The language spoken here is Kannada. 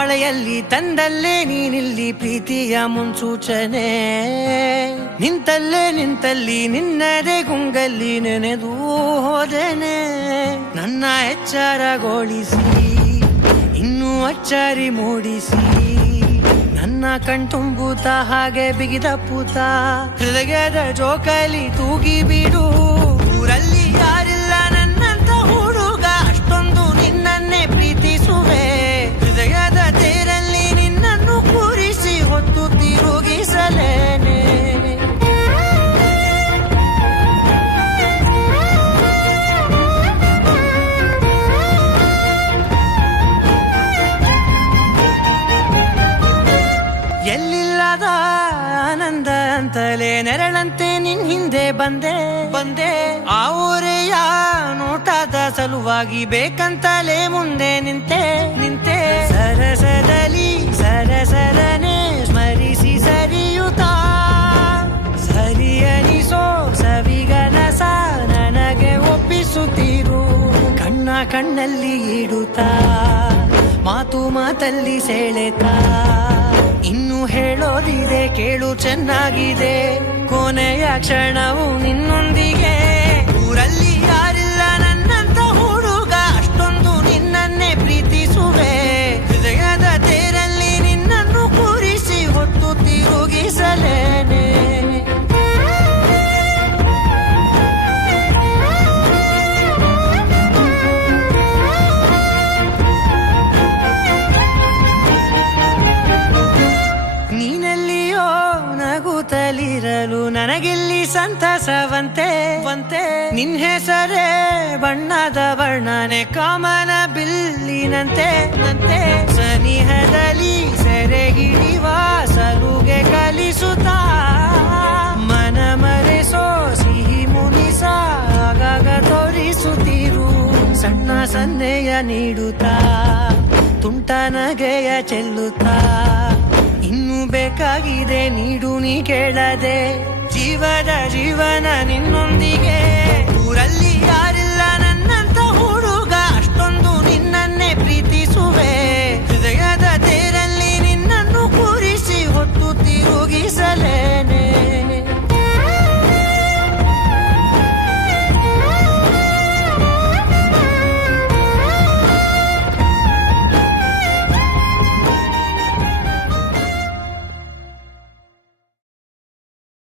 ಮಳೆಯಲ್ಲಿ ತಂದಲ್ಲೇ ನೀನಿಲ್ಲಿ ಪ್ರೀತಿಯ ಮುನ್ಸೂಚನೆ. ನಿಂತಲ್ಲಿ ನಿನ್ನದೇ ಗುಂಗಲ್ಲಿ ನೆನೆದು ಹೋದೆನೆ. ನನ್ನ ಎಚ್ಚರಗೊಳಿಸಿ ಇನ್ನೂ ಅಚ್ಚರಿ ಮೂಡಿಸಿ, ನನ್ನ ಕಣ್ತುಂಬುತ್ತ ಹಾಗೆ ಬಿಗಿದಪ್ಪುತ್ತ ಹೃದಯದ ಜೋಕಾಲಿ ತೂಗಿ ಬಿಡು. ಊರಲ್ಲಿ ಯಾರಿಲ್ಲ ನನ್ನಂತ ಹುಡುಗ, ಅಷ್ಟೊಂದು ನಿನ್ನನ್ನೇ ಪ್ರೀತಿಸುವೆ. ಹೃದಯದ ತೇರಲ್ಲಿ ನಿನ್ನನ್ನು ಕೂರಿಸಿ ಹೊತ್ತು ತಿರುಗಿಸಲೇನೆ. ಎಲ್ಲಿಲ್ಲದ ಆನಂದ ಅಂತಲೇ ನೆರಳಂತೆ ನಿನ್ ಹಿಂದೆ ಬಂದೆ. ಆ ಊರೆಯ ನೋಟದ ಸಲುವಾಗಿ ಬೇಕಂತಲೇ ಮುಂದೆ ನಿಂತೆ. ಸರಸದಲ್ಲಿ ಸರಸರನೆ ಸ್ಮರಿಸಿ ಸರಿಯುತ್ತಾ, ಸರಿಯನಿಸೋ ಸವಿಗನಸ ನನಗೆ ಒಪ್ಪಿಸುತ್ತೀರು. ಕಣ್ಣಲ್ಲಿ ಇಡುತ್ತಾ, ಮಾತಲ್ಲಿ ಸೆಳೆತಾ, ಇನ್ನು ಹೇಳೋದಿದೆ ಕೇಳು ಚೆನ್ನಾಗಿದೆ. ಕೊನೆಯ ಕ್ಷಣವು ನಿನ್ನೊಂದಿಗೆ. ಊರಲ್ಲಿ ಯಾರಿಲ್ಲ ನನ್ನಂತ ಹುಡುಗ, ಅಷ್ಟೊಂದು ನಿನ್ನನ್ನೇ ಪ್ರೀತಿಸುವೆ. ಹೃದಯದ ತೇರಲ್ಲಿ ನಿನ್ನನ್ನು ಕೂರಿಸಿ ಹೊತ್ತು ತಿರುಗಿಸಲೇನೆ. ನಗುತ್ತಲಿರಲು ನನಗಿಲ್ಲಿ ಸಂತಸವಂತೆ. ನಿನ್ ಹೆಸರೇ ಬಣ್ಣದ ವರ್ಣನೆ ಕಾಮನ ಬಿಲ್ಲಿನಂತೆ. ಸನಿಹದಲ್ಲಿ ಸೆರೆ ಹಿಡಿವ ಸಲುಗೆ ಕಲಿಸುತ್ತಾ, ಮನ ಮರೆಸೋ ಸಿಹಿ ಮುನಿಸ ಆಗಾಗ ತೋರಿಸುತ್ತಿರು. ಸಣ್ಣ ಸನ್ನೆಯ ನೀಡುತ್ತಾ, ತುಂಟ ನಗೆಯ ಚೆಲ್ಲುತ್ತಾ, ಇನ್ನು ಬೇಕಾಗಿದೆ ನೀಡು ನೀ ಕೇಳದೆ. ಜೀವನ ನಿನ್ನೊಂದಿಗೆ